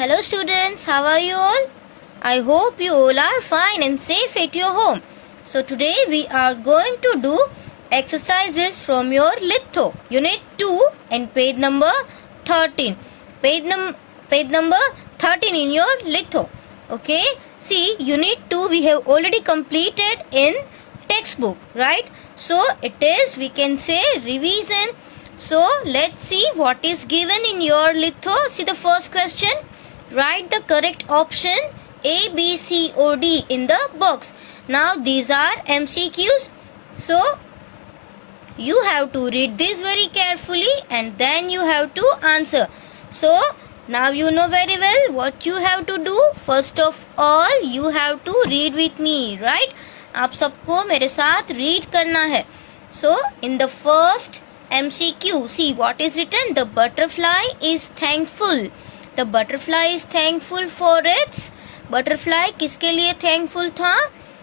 Hello students, how are you all? I hope you all are fine and safe at your home. So today we are going to do exercises from your Litho, Unit 2 and page number 13. Page number 13 in your Litho. Okay, see Unit 2 we have already completed in textbook, right? So it is, we can say, revision. So let's see what is given in your Litho. See the first question. Write the correct option A, B, C or D in the box. Now these are MCQs. So you have to read this very carefully and then you have to answer. So now you know very well what you have to do. First of all you have to read with me, right? आप सबको मेरे साथ read करना है. So in the first MCQ, see what is written. The butterfly is thankful. The butterfly is thankful for its. Butterfly किसके लिए thankful था?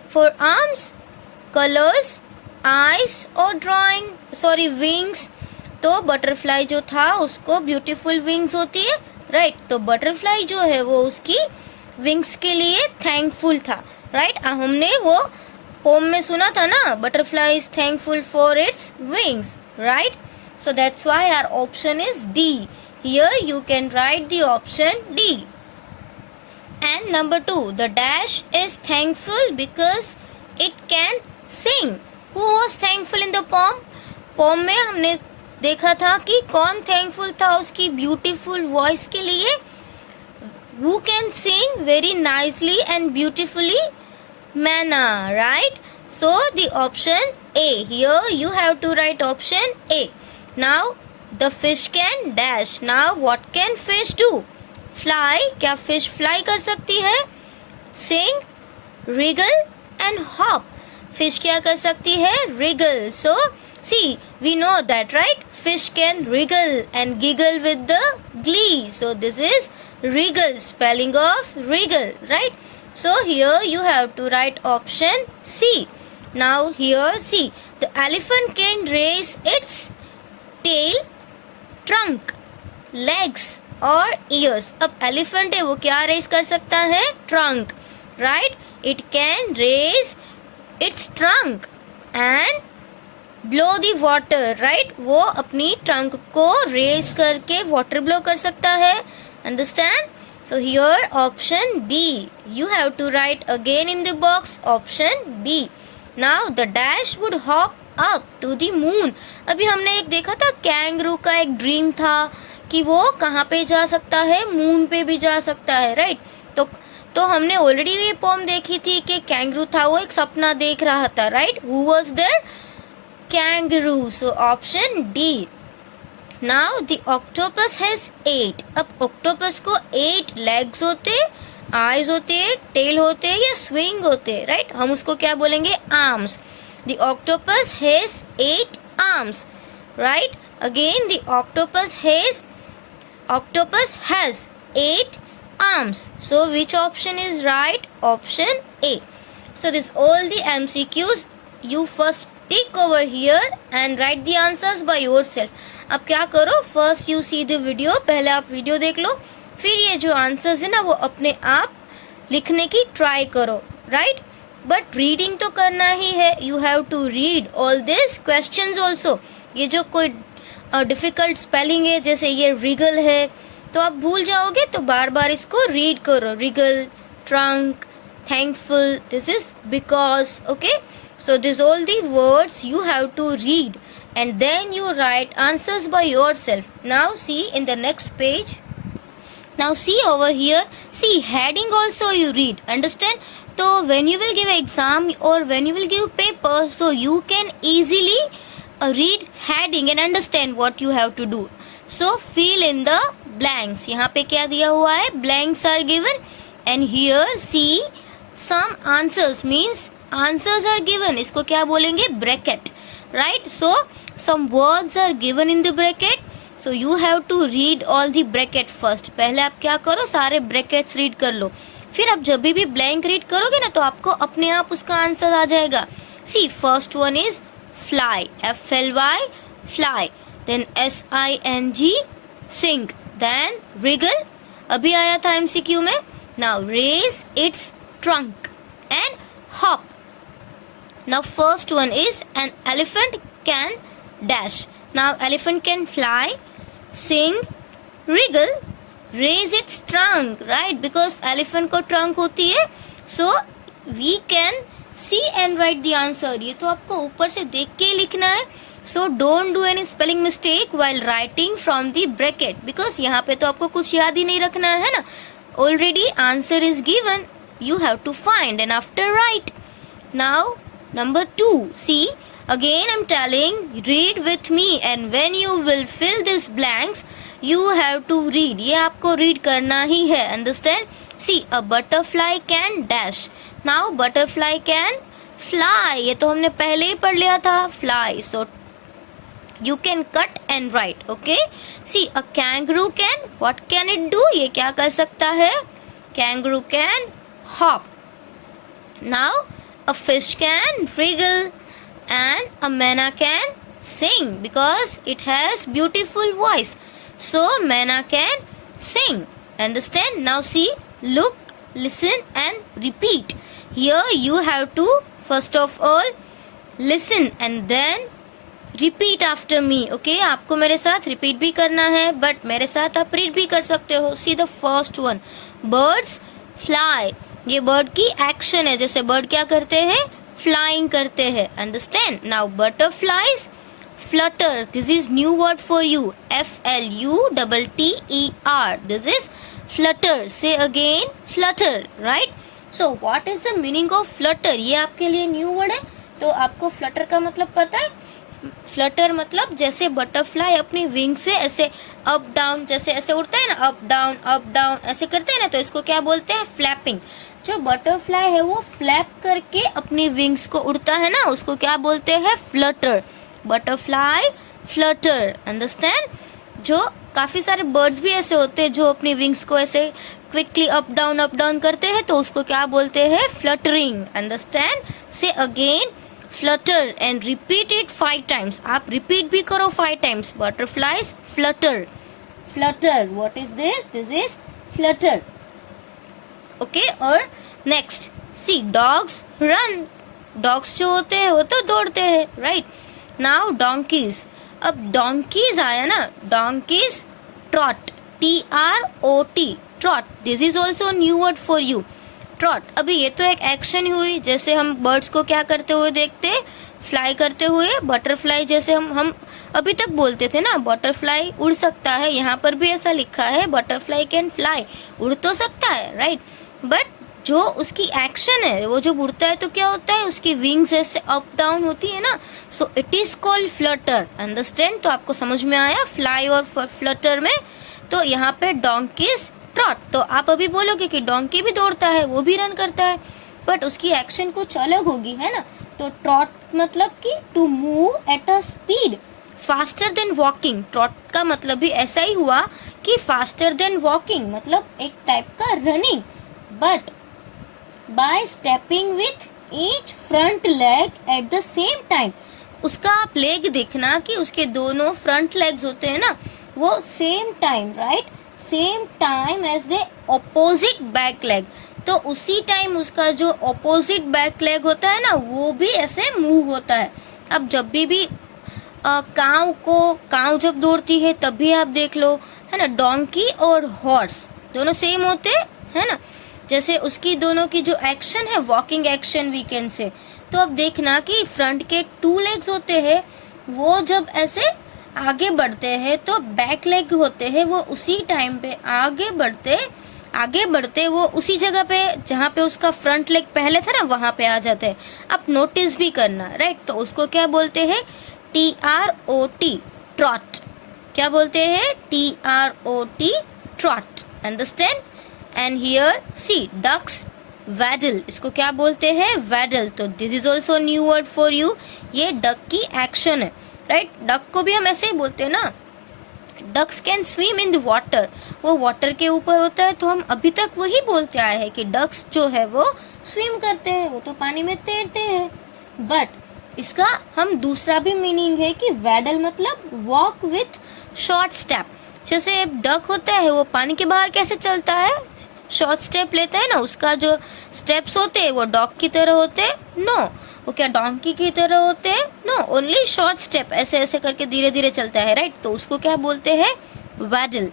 For arms, colors, eyes और drawing, wings. तो butterfly जो था उसको beautiful wings होती है, right? तो butterfly जो है वो उसकी wings के लिए thankful था, right? हमने वो poem में सुना था ना, butterfly is thankful for its wings, right? So that's why our option is D. Here you can write the option D. And number 2, the dash is thankful because it can sing. Who was thankful in the poem? Poem में हमने देखा था कि कौन thankful था उसकी beautiful voice के लिए. Who can sing very nicely and beautifully manner, right? So the option A. Here you have to write option A. Now the fish can dash. Now what can fish do? Fly. क्या fish fly कर सकती है? Sing, wriggle and hop. Fish क्या कर सकती है? Wriggle. So see, we know that, right? Fish can wriggle and giggle with the glee. So this is wriggle, spelling of wriggle, right? So here you have to write option C. Now here see, the elephant can raise its tail, trunk, legs और ears. अब elephant है वो क्या raise कर सकता है? Trunk, right? It can raise its trunk and blow the water, right? वो अपनी trunk को raise करके water blow कर सकता है. Understand? So here option B. You have to write again in the box option B. Now the dash would hop up to the moon. अभी हमने एक देखा था कैंगरू का एक ड्रीम था कि वो कहाँ पे जा सकता है, मून पे भी जा सकता है, राइट? तो हमने ऑलरेडी ये पोम देखी थी कि कैंगरू था वो एक सपना देख रहा था, right? Who was there? Kangaroo. So option D. Now the octopus has 8. अब ऑक्टोपस को 8 लेग्स होते, आईज होते, टेल होते या स्विंग होते, राइट? हम उसको क्या बोलेंगे? Arms. The octopus has 8 arms, right? Again, the octopus has 8 arms. So, which option is right? Option A. So, this all the MCQs. You first tick over here and write the answers by yourself. अब क्या करो? First you see the video. पहले आप video देख लो, फिर ये जो answers है ना वो अपने आप लिखने की ट्राई करो, right? बट रीडिंग तो करना ही है. You have to read all this questions also. ये जो कोई डिफिकल्ट स्पेलिंग है जैसे ये रिगल है तो आप भूल जाओगे, तो बार बार इसको रीड करो. Regal, trunk, thankful, this is because. Okay, so this all the words you have to read and then you write answers by yourself. Now see in the next page. Now see over here, see heading also you read, understand? So when you will give exam or when you will give paper, so you can easily read heading and understand what you have to do. So fill in the blanks. यहाँ पे क्या दिया हुआ है? Blanks are given and here see some answers means answers are given. इसको क्या बोलेंगे? Bracket, right? So some words are given in the bracket. So you have to read all the bracket first. पहले आप क्या करो? सारे brackets read कर लो. फिर आप जब भी blank read करोगे ना तो आपको अपने आप उसका आंसर आ जाएगा. See, first one is fly. F-L-Y, fly. Then S-I-N-G, sing. Then wriggle, अभी आया था MCQ में. Now raise its trunk and hop. Now first one is an elephant can dash. Now elephant can fly, sing, wriggle, raise its trunk, right? Because elephant को trunk होती है. So we can see and write the answer. ये तो आपको ऊपर से देख के लिखना है. So don't do any spelling mistake while writing from the bracket, because यहाँ पे तो आपको कुछ याद ही नहीं रखना है ना. Already answer is given. You have to find and after write. Now number 2. See, again I'm telling, read with me, and when you will fill these blanks, you have to read. ये आपको read करना ही है. Understand? See, a butterfly can dash. Now butterfly can fly. ये तो हमने पहले ही पढ़ लिया था. Fly. So you can cut and write. Okay? See, a kangaroo can, what can it do? ये क्या कर सकता है? Kangaroo can hop. Now a fish can wriggle and a manna can sing because it has beautiful voice. So manna can sing. Understand? Now see, look, listen and repeat. Here you have to first of all listen and then repeat after me. Okay? आपको मेरे साथ repeat भी करना है, but मेरे साथ आप read भी कर सकते हो. See the first one. Birds fly. ये bird की action है. जैसे bird क्या करते हैं? Flying करते हैं. Understand? Now butterflies flutter. This is new word for you. F-L-U-T-T-E-R. This is flutter. Say again, flutter. Right? So what is the meaning of flutter? ये आपके लिए new word है. तो आपको flutter का मतलब पता है? फ्लटर मतलब जैसे बटरफ्लाई अपनी विंग से ऐसे अप डाउन, जैसे ऐसे उड़ता है ना, अप डाउन ऐसे करते हैं ना, तो इसको क्या बोलते हैं? फ्लैपिंग. जो बटरफ्लाई है वो फ्लैप करके अपनी विंग्स को उड़ता है ना, उसको क्या बोलते हैं? फ्लटर. Butterfly Flutter. अंडरस्टैंड? जो काफी सारे बर्ड्स भी ऐसे होते हैं जो अपनी विंग्स को ऐसे क्विकली अप डाउन करते हैं, तो उसको क्या बोलते हैं? फ्लटरिंग. अंडरस्टैंड? से again flutter and repeat it 5 times. आप repeat भी करो 5 times. Butterflies flutter. Flutter. What is this? This is flutter. Okay? और next. See, dogs run. Dogs जो होते हैं वो तो दौड़ते हैं, right? Now donkeys. अब donkeys आया ना, donkeys trot. T-R-O-T. Trot. This is also a new word for you. Trout. अभी ये तो एक एक्शन हुई, जैसे हम बर्ड्स को क्या करते हुए देखते, फ्लाई करते हुए. बटरफ्लाई जैसे हम अभी तक बोलते थे ना, बटरफ्लाई उड़ सकता है. यहाँ पर भी ऐसा लिखा है, बटरफ्लाई कैन फ्लाई. उड़ तो सकता है, राइट, बट जो उसकी एक्शन है, वो जब उड़ता है तो क्या होता है? उसकी विंग्स ऐसे अप डाउन होती है ना, so it is called Flutter. Understand? तो आपको समझ में आया फ्लाई और फ्लटर में. तो यहाँ पे डोंकीज ट्रॉट. तो आप अभी बोलोगे कि डोंकी भी दौड़ता है, वो भी रन करता है, बट उसकी एक्शन कुछ अलग होगी, है ना. तो ट्रॉट मतलब कि to move at a speed faster than walking. Trot का मतलब भी ऐसा ही हुआ कि फास्टर देन वॉकिंग, मतलब एक टाइप का running, but by stepping with each front leg at the same time. उसका आप लेग देखना कि उसके दोनों फ्रंट लेग्स होते हैं ना, वो same time, right, same time as the opposite back leg. तो उसी टाइम उसका जो ऑपोजिट बैक लेग होता है ना, वो भी ऐसे मूव होता है. अब जब भी काऊ जब दौड़ती है तब भी आप देख लो, है ना, डोंकी और हॉर्स दोनों सेम होते हैं, है ना. जैसे उसकी दोनों की जो एक्शन है, walking action we can say, तो अब देखना कि फ्रंट के 2 लेग्स होते हैं, वो जब ऐसे आगे बढ़ते हैं तो बैक लेग होते हैं, वो उसी टाइम पे आगे बढ़ते वो उसी जगह पे जहाँ पे उसका फ्रंट लेग पहले था ना, वहां पे आ जाते हैं. आप नोटिस भी करना, राइट. तो उसको क्या बोलते हैं? TROT, trot. क्या बोलते हैं? TROT, trot. Understand? And here see, ducks waddle. इसको क्या बोलते हैं? वैडल. तो this is also new word for you. ये डक की एक्शन है, राइट. डक को भी हम ऐसे ही बोलते हैं ना, ducks can swim in the water. वो वाटर के ऊपर होता है, तो हम अभी तक वही बोलते आए हैं कि डक्स जो है वो स्विम करते हैं, वो तो पानी में तैरते हैं. बट इसका हम दूसरा भी मीनिंग है कि वैडल मतलब वॉक विथ शॉर्ट स्टेप. जैसे डक होता है वो पानी के बाहर कैसे चलता है, शॉर्ट स्टेप लेता है ना, उसका जो स्टेप्स होते हैं वो डॉग की तरह होते हैं, नो। वो क्या डोंकी की तरह होते हैं, नो, ओनली शॉर्ट स्टेप, ऐसे ऐसे करके धीरे धीरे चलता है, राइट। तो उसको क्या बोलते हैं, waddle.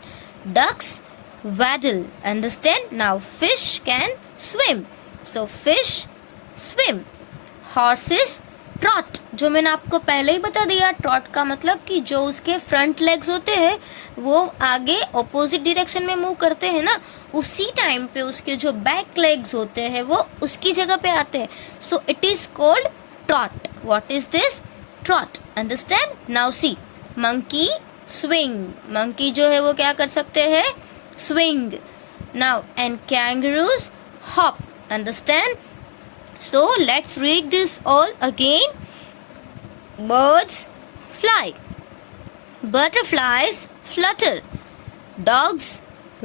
Ducks waddle, understand. Now fish can swim, so fish swim. Horses trot, जो मैंने आपको पहले ही बता दिया, ट्रॉट का मतलब कि जो उसके फ्रंट लेग्स होते हैं वो आगे ऑपोजिट डायरेक्शन में मूव करते हैं ना, उसी टाइम पे उसके जो बैक लेग्स होते हैं वो उसकी जगह पे आते हैं, so it is called trout. What is this, trout, understand. Now C, monkey swing, monkey जो है वो क्या कर सकते हैं, swing. Now and kangaroos hop, understand. So let's read this all again. Birds fly, butterflies flutter, dogs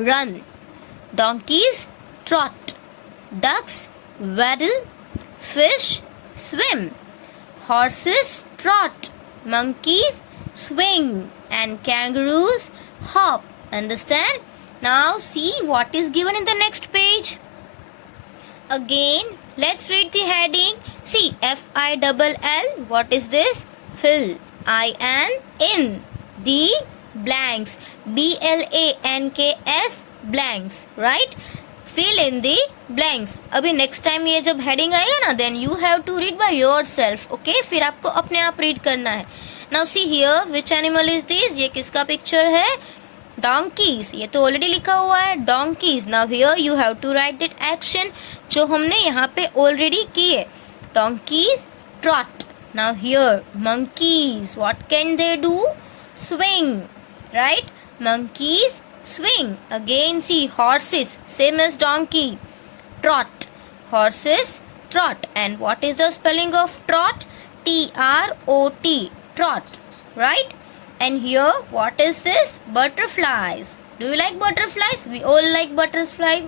run, donkeys trot, ducks waddle, fish swim, horses trot, monkeys swing, and kangaroos hop. Understand? Now see what is given in the next page. Again, let's read the heading. See, F-I-L-L. What is this? Fill. I-N-in. The blanks. B-L-A-N-K-S. Blanks. Right? Fill in the blanks. अभी next time ये जब heading आएगा ना, then you have to read by yourself. Okay? फिर आपको अपने आप read करना है. Now see here, which animal is this? ये किसका picture है? डोंकीज, ये तो ऑलरेडी लिखा हुआ है, donkeys. Now here you have to write it action, जो हमने यहाँ पे ऑलरेडी किए। Donkeys trot. Now here monkeys, what can they do, swing, right, monkeys swing. Again see horses, same as donkey, trot, horses trot. And what is the spelling of trot, T-R-O-T, trot, right. And here, what is this? Butterflies. Do you like butterflies? We all like butterflies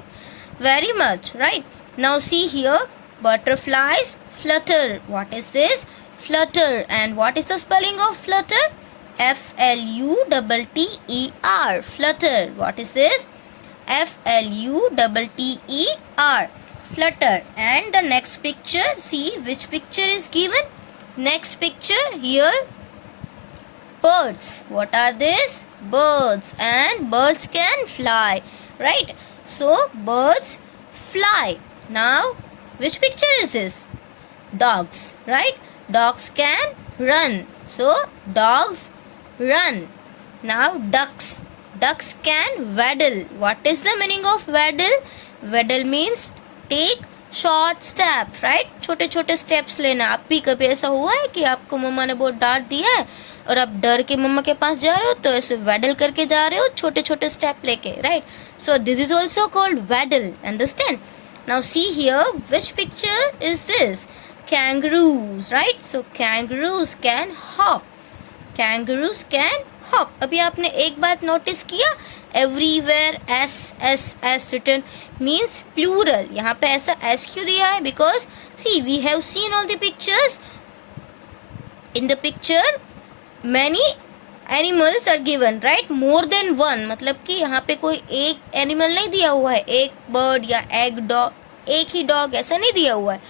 very much, right? Now see here, butterflies flutter. What is this? Flutter. And what is the spelling of flutter? F-L-U-T-T-E-R. Flutter. What is this? F-L-U-T-T-E-R. Flutter. And the next picture, see which picture is given? Next picture here. Birds. What are these? Birds. And birds can fly, right? So birds fly. Now which picture is this? Dogs, right? Dogs can run, so dogs run. Now ducks. Ducks can waddle. What is the meaning of waddle? Waddle means take short step, right, छोटे छोटे steps लेना। आप भी कभी ऐसा हुआ है कि आपको मम्मा ने बहुत डांट दिया है और आप डर के मम्मा के पास जा रहे हो, तो ऐसे वैडल करके जा रहे हो, छोटे छोटे स्टेप लेके, right. So this is also called waddle, understand. Now see here, which picture is this, kangaroos, right. So kangaroos can hop, kangaroos can hop. अभी आपने एक बात नोटिस किया, everywhere s s s written means plural. यहाँ पे ऐसा s क्यों दिया है, because see we have seen all the pictures, in the picture many animals are given, right, more than one, मतलब कि यहाँ पे कोई एक एनिमल नहीं दिया हुआ है, एक बर्ड या एक डॉग, एक ही डॉग ऐसा नहीं दिया हुआ है।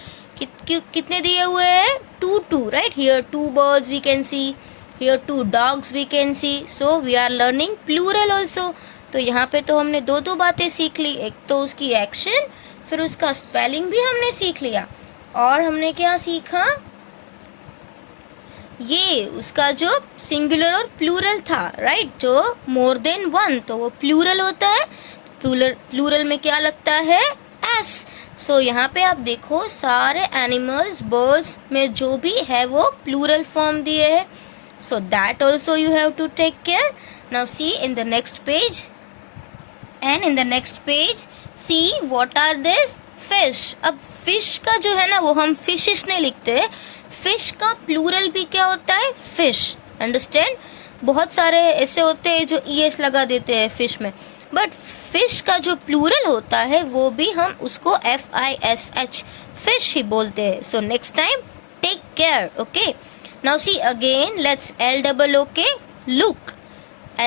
कितने दिए हुए हैं, two, right. Here 2 birds we can see, here 2 dogs we can see, so we are learning plural also। तो यहाँ पे तो हमने दो बातें सीख ली, एक तो उसकी एक्शन, फिर उसका स्पेलिंग भी हमने सीख लिया, और हमने क्या सीखा, ये उसका जो सिंगुलर और प्लूरल था, राइट, जो मोर देन वन, तो वो प्लूरल होता है। प्लूरल में क्या लगता है, एस। सो यहाँ पे आप देखो सारे एनिमल्स, बर्ड्स में जो भी है वो प्लूरल फॉर्म दिए है, so that also you have to take care. Now see in the next page, and in the next page see what are this, fish। अब fish का जो है ना वो हम fishes नहीं लिखते, fish का प्लूरल भी क्या होता है, fish, understand। बहुत सारे ऐसे होते हैं जो es लगा देते हैं fish में, बट fish का जो प्लूरल होता है वो भी हम उसको FISH fish ही बोलते हैं। so next time take care, okay। Now see again, let's LOOK,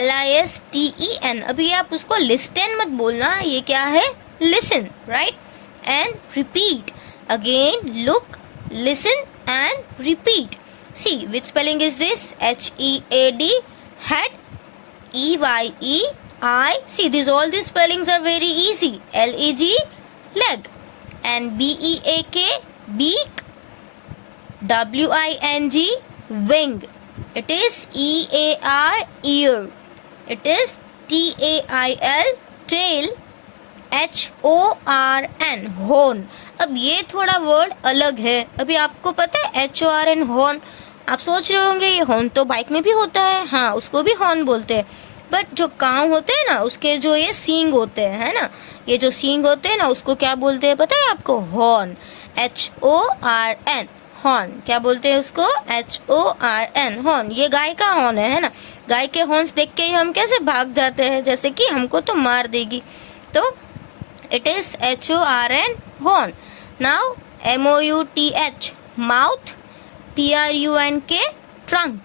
LISTEN। अभी आप उसको लिस्टन मत बोलना, ये क्या है, listen, right. And repeat, again look, listen and repeat. See which spelling is this, HEAD, head, EYEI, see these all these spellings are very easy, LEG, leg, and BEAK, beak, WING, wing, it is EAR, ear, it is TAIL, tail, HORN, horn। अब ये थोड़ा word अलग है, अभी आपको पता है HORN, horn. आप सोच रहे होंगे ये हॉर्न तो बाइक में भी होता है, हाँ उसको भी हॉर्न बोलते हैं, बट जो कान होते हैं ना उसके जो ये सींग होते हैं, है ना, ये जो सींग होते हैं ना उसको क्या बोलते हैं पता है आपको, हॉर्न, HORN, हॉर्न। क्या बोलते हैं उसको, HORN, हॉर्न। ये गाय का हॉर्न है ना, गाय के हॉर्न्स देख के ही हम कैसे भाग जाते हैं, जैसे कि हमको तो मार देगी, तो it is HORN, horn. Now MOUTH, mouth, TRUNK, trunk,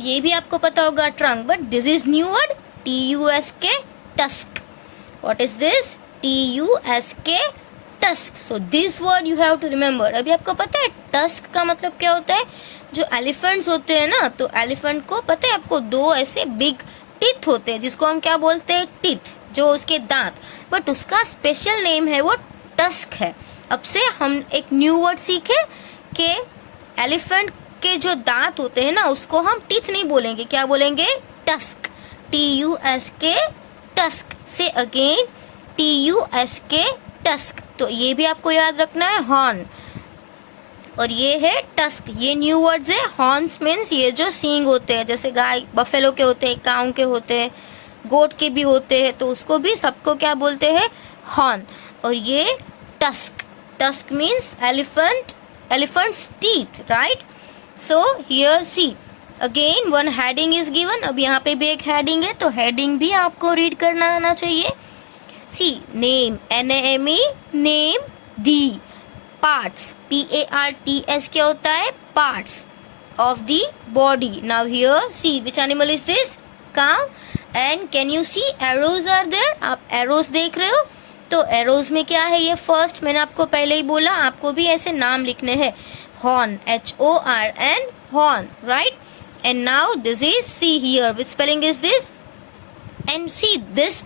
ये भी आपको पता होगा trunk, but this is new word, TUSK, tusk. What is this, TUSK, tusk. So this word you have to remember. अभी आपको पता है टस्क का मतलब क्या होता है, जो एलिफेंट्स होते हैं ना, तो एलिफेंट को पता है आपको दो ऐसे बिग टीथ होते हैं जिसको हम क्या बोलते हैं, टीथ, जो उसके दांत, बट उसका स्पेशल नेम है वो टस्क है। अब से हम एक न्यू वर्ड सीखे कि एलिफेंट के जो दांत होते हैं ना उसको हम टीथ नहीं बोलेंगे, क्या बोलेंगे, टस्क, TUSK, टस्क। से अगेन TUSK, टस्क। तो ये भी आपको याद रखना है, हॉर्न, और ये है टस्क। ये न्यू वर्ड्स है। हॉर्न्स मीन्स ये जो सींग होते हैं, जैसे गाय बफेलो के होते हैं, काऊ के होते हैं, गोट के भी होते हैं, तो उसको भी सबको क्या बोलते हैं, हॉर्न। और ये tusk, tusk means elephant, elephants teeth, right. So here see again one heading is given। अब यहाँ पे भी एक heading है, तो heading भी आपको read करना आना चाहिए। See name, NAME, name, the parts, PARTS क्या होता है, parts of the body। Now here see which animal is this, cow, and can you see arrows are there। आप arrows देख रहे हो, तो arrows में क्या है, ये first मैंने आपको पहले ही बोला, आपको भी ऐसे नाम लिखने हैं, horn, HORN, horn, right। And now this is, see here which spelling is this, and see this,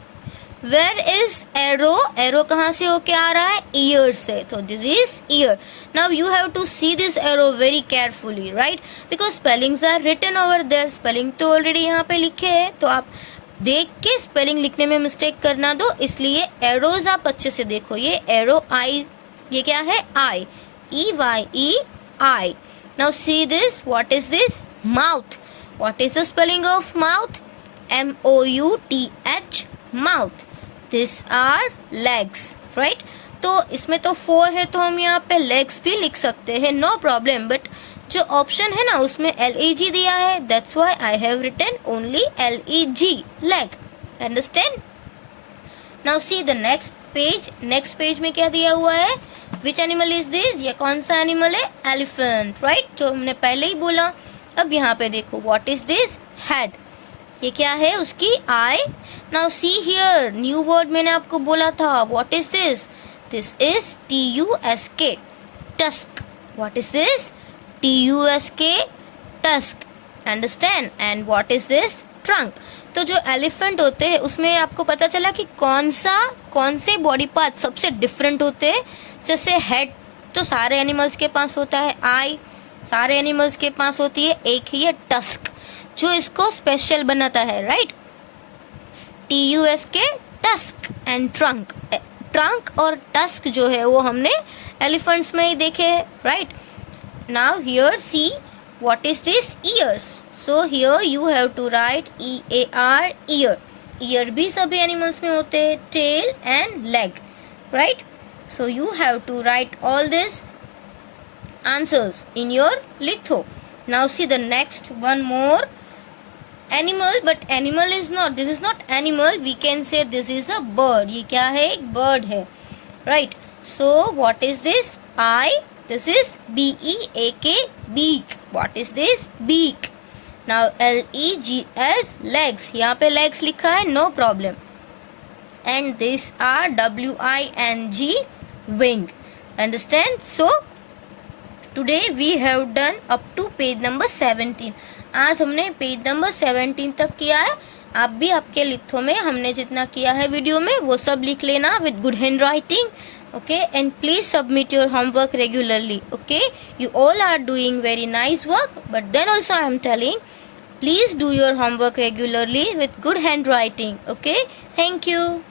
where is arrow, arrow कहाँ से होके आ रहा है, ear से, तो this is ear। now you have to see this arrow very carefully, right, because spellings are written over there। spelling तो already यहाँ पे लिखे हैं, तो आप देख के स्पेलिंग लिखने में मिस्टेक करना दो, इसलिए एरोज आप अच्छे से देखो। ये एरो आई, ये क्या है, आई, EYEI। now see this, what is this, mouth। what is the spelling of mouth, MOUTH, mouth। this are legs, right। तो इसमें तो 4 है, तो हम यहाँ पे legs भी लिख सकते हैं, no problem। बट जो ऑप्शन है ना उसमें LEG दिया है, that's why I have written only LEG, leg, understand। now see the next page। next page में क्या दिया हुआ है, विच एनिमल इज दिस, ये कौन सा एनिमल है, एलिफेंट, राइट, जो हमने पहले ही बोला। अब यहाँ पे देखो, व्हाट इज दिस, हेड, ये क्या है, उसकी eye. Now see here new word मैंने आपको बोला था, what is this, this is TUSK, tusk. What is this, TUSK, tusk, understand. And what is this, trunk. तो जो एलिफेंट होते हैं उसमें आपको पता चला कि कौन से बॉडी पार्ट सबसे डिफरेंट होते हैं। जैसे हेड तो सारे एनिमल्स के पास होता है, आई सारे एनिमल्स के पास होती है, एक ही है टस्क जो इसको स्पेशल बनाता है, right. TUSK, tusk, and trunk. Trunk और टस्क जो है वो हमने एलिफेंट्स में ही देखे हैं, right. Now here see what is this, ears। so here you have to write EAR, ear। ear भी सभी animals में होते हैं, tail and leg, right। so you have to write all these answers in your litho। now see the next one more animal, but animal is not, this is not animal, we can say this is a bird। ये क्या है, एक bird है, right। so what is this, I, this is BEAK, beak। what is this, beak। Now LEGS legs, यहाँ पे legs लिखा है, no problem. And these are WING wing. Understand? So today we have done up to page number 17. आज हमने page number 17 तक किया है. आप भी आपके लिथो में हमने जितना किया है वीडियो में वो सब लिख लेना with good handwriting. Okay, and please submit your homework regularly. Okay, you all are doing very nice work, but then also I am telling, please do your homework regularly with good handwriting. Okay, thank you.